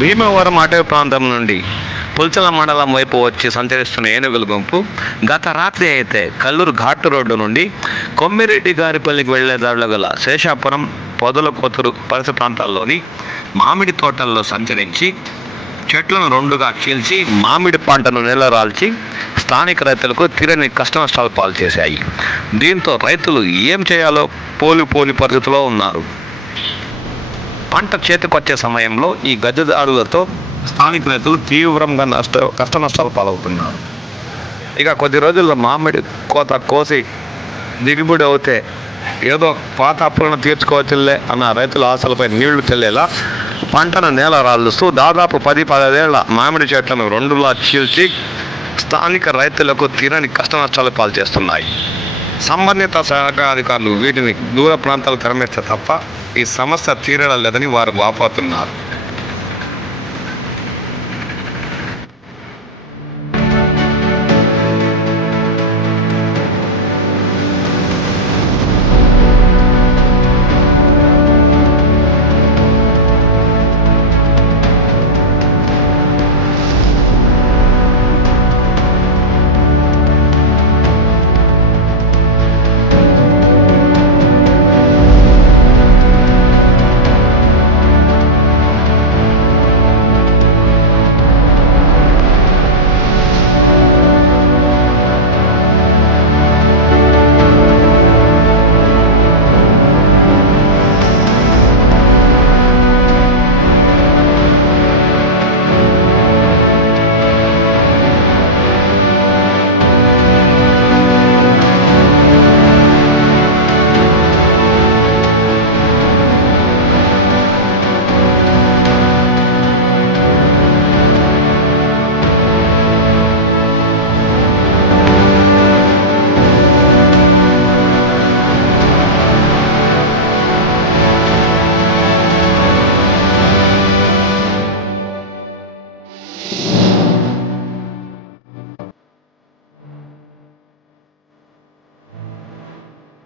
భీమవరం అటవీ ప్రాంతం నుండి పుల్చల మండలం వైపు వచ్చి సంచరిస్తున్న ఏనుగుల గుంపు గత రాత్రి అయితే కల్లూరు ఘాటు రోడ్డు నుండి కొమ్మిరెడ్డి గారిపల్లికి వెళ్ళే దారిలో గల శేషాపురం పొదల కొతురు పరిసర ప్రాంతాల్లోని మామిడి తోటల్లో సంచరించి చెట్లను రెండుగా చీల్చి మామిడి పంటను నెలరాల్చి స్థానిక రైతులకు తీరని కష్ట నష్టాలు పాలు చేశాయి. దీంతో రైతులు ఏం చేయాలో పోలి పోలి పరిస్థితిలో ఉన్నారు. పంట చేతికొచ్చే సమయంలో ఈ గజదారులతో స్థానిక రైతులు తీవ్రంగా నష్ట కష్ట నష్టాలు పాలవుతున్నారు. ఇక కొద్ది రోజుల్లో మామిడి కోత కోసి దిగుబడి అవుతే ఏదో పాత అప్పులను తీర్చుకోవచ్చులే అన్న రైతుల ఆశలపై నీళ్ళు చెల్లేలా పంటను నేల రాలుస్తూ దాదాపు పది పదేళ్ళ మామిడి చెట్లను రెండులా చీల్చి స్థానిక రైతులకు తీరని కష్ట నష్టాలు పాలు చేస్తున్నాయి సంబంధిత శాఖ అధికారులు వీటిని దూర ప్రాంతాలకు తరలిస్తే తప్ప ఈ సమస్య తీరడం లేదని వారు వాపోతున్నారు.